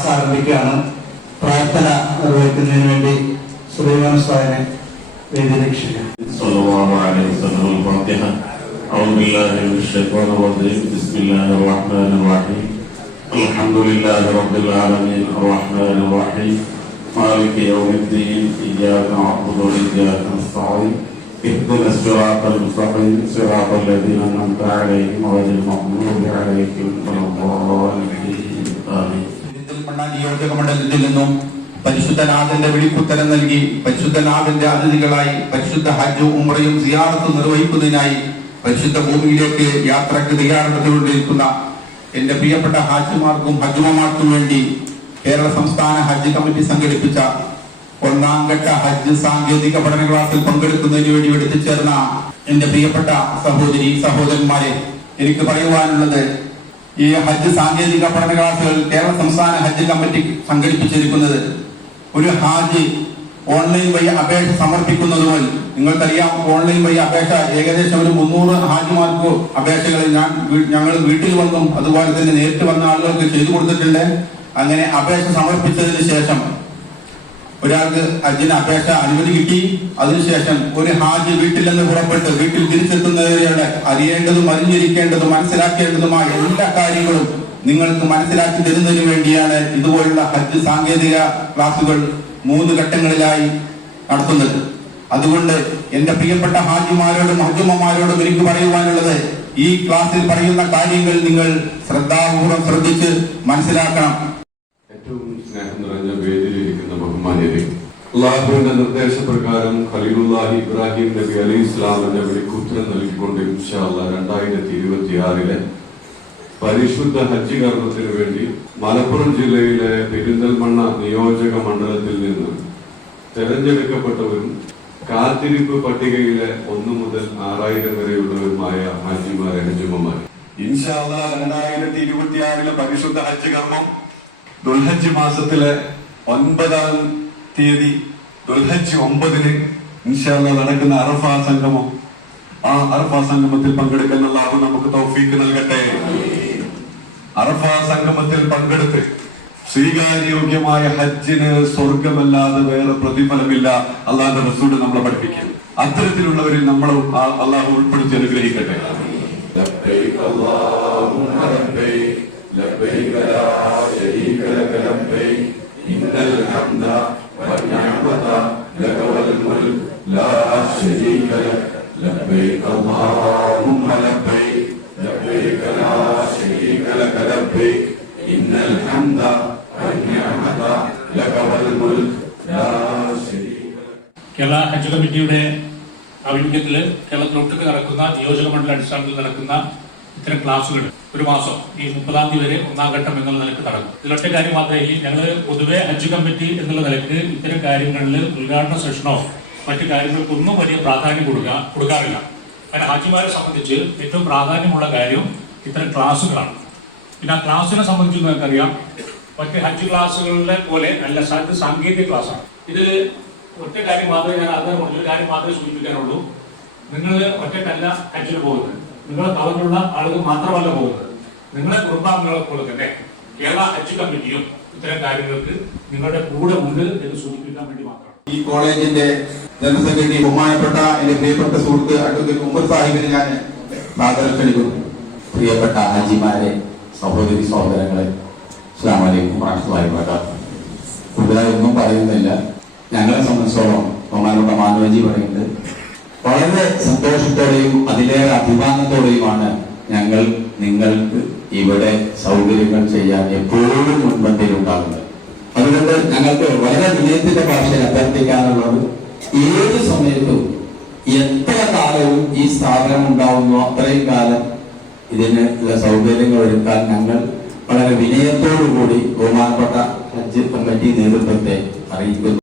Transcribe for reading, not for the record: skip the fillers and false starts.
Class ആരംഭിക്കുകയാണ്. പ്രാർത്ഥന നിർവഹിക്കുന്നതിന് വേണ്ടി സുലൈമാൻ ഉസ്താദിനെ വേദിയിലേക്ക് ക്ഷണിക്കുന്നു. أعوذ بالله من الشيطان الرجيم بسم الله الرحمن الرحيم الحمد لله رب العالمين الرحمن الرحيم مالك يوم الدين إياك نعبد وإياك نستعين اهدنا الصراط المستقيم صراط الذين أنعمت عليهم غير المغضوب عليهم ولا الضالين آمين. നിയോജകമണ്ഡലത്തിൽ നിന്നും പരിശുദ്ധനാഥന്റെ വിളിക്കുത്തരം നൽകി പരിശുദ്ധനാഥന്റെ അതിഥികളായി പരിശുദ്ധ ഹജ്ജും ഉംറയും സിയാറത്തും നിർവഹിക്കുന്നതിനായി പരിശുദ്ധ ഭൂമിയിലേക്ക് യാത്രക്ക് തയ്യാറെടുത്തുകൊണ്ടിരിക്കുന്ന എന്റെ പ്രിയപ്പെട്ട ഹാജിമാർക്കും ഹജ്ജുമാർക്കും വേണ്ടി കേരള സംസ്ഥാന ഹജ്ജ് കമ്മിറ്റി സംഘടിപ്പിച്ച 1ാം ഘട്ട ഹജ്ജ് സാങ്കേതിക പഠന ക്ലാസ്സിൽ പങ്കെടുക്കുന്നതിന് വേണ്ടി എത്തിച്ചേർന്ന എന്റെ പ്രിയപ്പെട്ട സഹോദരന്മാരെ, എനിക്ക് പറയുവാനുള്ളത്, ഈ ഹജ്ജ് സാങ്കേതിക പഠന ക്ലാസ്സുകൾ കേരള സംസ്ഥാന ഹജ്ജ് കമ്മിറ്റി സംഘടിപ്പിച്ചിരിക്കുന്നത് ഒരു ഹാജി ഓൺലൈൻ വഴി അപേക്ഷ സമർപ്പിക്കുന്നത് മുതൽ, നിങ്ങൾക്കറിയാം, ഓൺലൈൻ വഴി അപേക്ഷ ഏകദേശം ഒരു 300 ഹാജിമാർക്ക് അപേക്ഷകൾ ഞങ്ങൾ വീട്ടിൽ വന്നും അതുപോലെ തന്നെ നേരിട്ട് വന്ന ആളുകൾക്ക് ചെയ്തു കൊടുത്തിട്ടുണ്ട്. അങ്ങനെ അപേക്ഷ സമർപ്പിച്ചതിന് ശേഷം ഒരാൾക്ക് ഹജ്ജിന് അപേക്ഷ അനുമതി കിട്ടി. അതിനുശേഷം ഒരു ഹാജി വീട്ടിൽ നിന്ന് പുറപ്പെട്ട് വീട്ടിൽ തിരിച്ചെത്തുന്നവരെയാണ് അറിയേണ്ടതും അറിഞ്ഞിരിക്കേണ്ടതും മനസ്സിലാക്കേണ്ടതുമായ എല്ലാ കാര്യങ്ങളും നിങ്ങൾക്ക് മനസ്സിലാക്കി തരുന്നതിന് വേണ്ടിയാണ് ഇതുപോലുള്ള ഹജ്ജ് സാങ്കേതിക ക്ലാസുകൾ 3 ഘട്ടങ്ങളിലായി നടത്തുന്നത്. അതുകൊണ്ട് എന്റെ പ്രിയപ്പെട്ട ഹാജിമാരോടും ഹജ്ജുമ്മമാരോടും എനിക്ക് പറയുവാനുള്ളത്, ഈ ക്ലാസ്സിൽ പറയുന്ന കാര്യങ്ങൾ നിങ്ങൾ ശ്രദ്ധാപൂർവ്വം ശ്രദ്ധിച്ച് മനസ്സിലാക്കണം. ഏറ്റവും സ്നേഹം നിറഞ്ഞ വേദിയിലിരിക്കുന്ന ബഹുമാന്യരെ, അല്ലാഹുവിന്റെ നിർദ്ദേശപ്രകാരം ഖലീലുല്ലാഹി ഇബ്രാഹിം നബി അലൈഹി ഇസ്ലാമിന്റെ വിളിക്കുത്തരം നൽകിക്കൊണ്ട് ഇൻഷാ അല്ലാഹ് 2026 പരിശുദ്ധ ഹജ്ജ് കർമ്മത്തിന് വേണ്ടി മലപ്പുറം ജില്ലയിലെ പെരിന്തൽമണ്ണ നിയോജക മണ്ഡലത്തിൽ നിന്ന് തെരഞ്ഞെടുക്കപ്പെട്ടവരും കാത്തിരിപ്പ് പട്ടികയിലെ 1 മുതൽ 6000 വരെയുള്ളവരുമായ ഹാജിമാരെ ഹജ്ജുമ്മമാർ, ഇൻഷാ അല്ലാഹ് 2026 പരിശുദ്ധ ഹജ്ജ് കർമ്മം ദുൽഹജ്ജ് മാസത്തിലെ 9-ാം തീയതി ദുൽഹജ്ജ് 9-ന് ഇൻഷാ അല്ലാഹ് നടക്കുന്ന അറഫാ സംഗമം, ആ അറഫാ സംഗമത്തിൽ പങ്കെടുക്കാൻ അല്ലാഹു നമുക്ക് തൗഫീഖ് നൽകട്ടെ. അറഫാ സംഗമത്തിൽ പങ്കെടുത്ത് സ്വീകാര്യോഗ്യമായ ഹജ്ജിന് സ്വർഗമല്ലാതെ വേറെ പ്രതിഫലമില്ല. അല്ലാഹുവിന്റെ റസൂൽ നമ്മളെ പഠിപ്പിക്കുന്നു. അത്തരത്തിലുള്ളവരിൽ നമ്മൾ അല്ലാഹു ഉൾപ്പെടുത്തി അനുഗ്രഹിക്കട്ടെ. ലബ്ബൈക അല്ലാഹുമ്മ ലബ്ബൈക ലബ്ബൈക ലാ ശരീക ലക ലബ്ബൈക ഇന്നൽ ഹംദ വന്നിഅമത ലക വൽ മുൽക് ലാ ശരീക ലക ലബ്ബൈക അല്ലാഹുമ്മ ലബ്ബൈക ലബ്ബൈക ലാ ശരീക ലക ലബ്ബൈക ഇന്നൽ ഹംദ വന്നിഅമത ലക വൽ മുൽക് ലാ ശരീക ലക. കേരള ഹജ്ജ് കമ്മിറ്റിയുടെ ആഭിമുഖ്യത്തില് കേരളത്തിലൊട്ടുക്ക് നടക്കുന്ന നിയോജക മണ്ഡല അടിസ്ഥാനത്തിൽ നടക്കുന്ന ഇത്തരം ക്ലാസുകൾ ഒരു മാസം ഈ 30-ാം തീയതി വരെ 1ാം ഘട്ടം എന്നുള്ള നിലക്ക് നടക്കും. ഇതിലൊറ്റ കാര്യം മാത്രമേ ഞങ്ങൾ പൊതുവെ ഹജ്ജ് കമ്മിറ്റി എന്നുള്ള നിലക്ക് ഇത്തരം കാര്യങ്ങളിൽ ഉദ്ഘാടന സെഷനോ മറ്റു കാര്യങ്ങൾക്കൊന്നും വലിയ പ്രാധാന്യം കൊടുക്കാറില്ല. കാരണം ഹാജിമാരെ സംബന്ധിച്ച് ഏറ്റവും പ്രാധാന്യമുള്ള കാര്യം ഇത്തരം ക്ലാസുകളാണ്. പിന്നെ ആ ക്ലാസ്സിനെ സംബന്ധിച്ച് നിങ്ങൾക്കറിയാം, മറ്റ് ഹജ്ജ് ക്ലാസുകളുടെ പോലെ അല്ല, ഇത് സാങ്കേതിക ക്ലാസ്സാണ്. ഇത് ഒറ്റ കാര്യം മാത്രമേ ഞാൻ ഒരു കാര്യം മാത്രമേ സൂചിപ്പിക്കാനുള്ളൂ. നിങ്ങൾ ഒറ്റക്കല്ല ഹജ്ജിന് പോകുന്നത്, നിങ്ങളെ കവറിലുള്ള ആളുകൾ മാത്രമല്ല പോകുന്നത്, നിങ്ങളെ കുടുംബാംഗങ്ങളെ പോലെ തന്നെ കേരള ഹജ്ജ് കമ്മിറ്റിയും ഇത്തരം കാര്യങ്ങൾക്ക് നിങ്ങളുടെ കൂടെ ഉണ്ട് എന്ന് സൂചിപ്പിക്കാൻ വേണ്ടി മാത്രം. ഈ കോളേജിന്റെ ജനറൽ സെക്രട്ടറി ബഹുമാനപ്പെട്ട എന്റെ പ്രിയപ്പെട്ട സുഹൃത്ത് അഡ്വക്കേറ്റ് ഉമർ സാഹിബിനെ ഞാൻ സാദരം ക്ഷണിക്കുന്നു. പ്രിയപ്പെട്ട ഹാജിമാരെ, സഹോദരി സഹോദരങ്ങളെ, അസ്സലാമു അലൈക്കും വറഹ്മത്തുള്ളാഹി വബറകാതുഹു. കൂടുതലായി ഒന്നും പറയുന്നില്ല. ഞങ്ങളെ സംബന്ധിച്ചോളം ബഹുമാനപ്പെട്ട മാനവജി പറയുന്നത് വളരെ സന്തോഷത്തോടെയും അതിലേറെ അഭിമാനത്തോടെയുമാണ് ഞങ്ങൾ നിങ്ങൾക്ക് ഇവിടെ സൗകര്യങ്ങൾ ചെയ്യാൻ എപ്പോഴും മുൻപന്തിയിൽ ഉണ്ടാകുന്നത്. അതുകൊണ്ട് ഞങ്ങൾക്ക് വളരെ വിനയത്തിന്റെ ഭാഷയിൽ അഭ്യർത്ഥിക്കാനുള്ളത്, ഏത് സമയത്തും എത്ര കാലവും ഈ സ്ഥാപനം ഉണ്ടാവുന്നു അത്രയും കാലം ഇതിന് സൗകര്യങ്ങൾ ഒരുക്കാൻ ഞങ്ങൾ വളരെ വിനയത്തോടുകൂടി ബഹുമാനപ്പെട്ട ഹജ്ജ് കമ്മിറ്റി നേതൃത്വത്തെ അറിയിക്കുന്നു.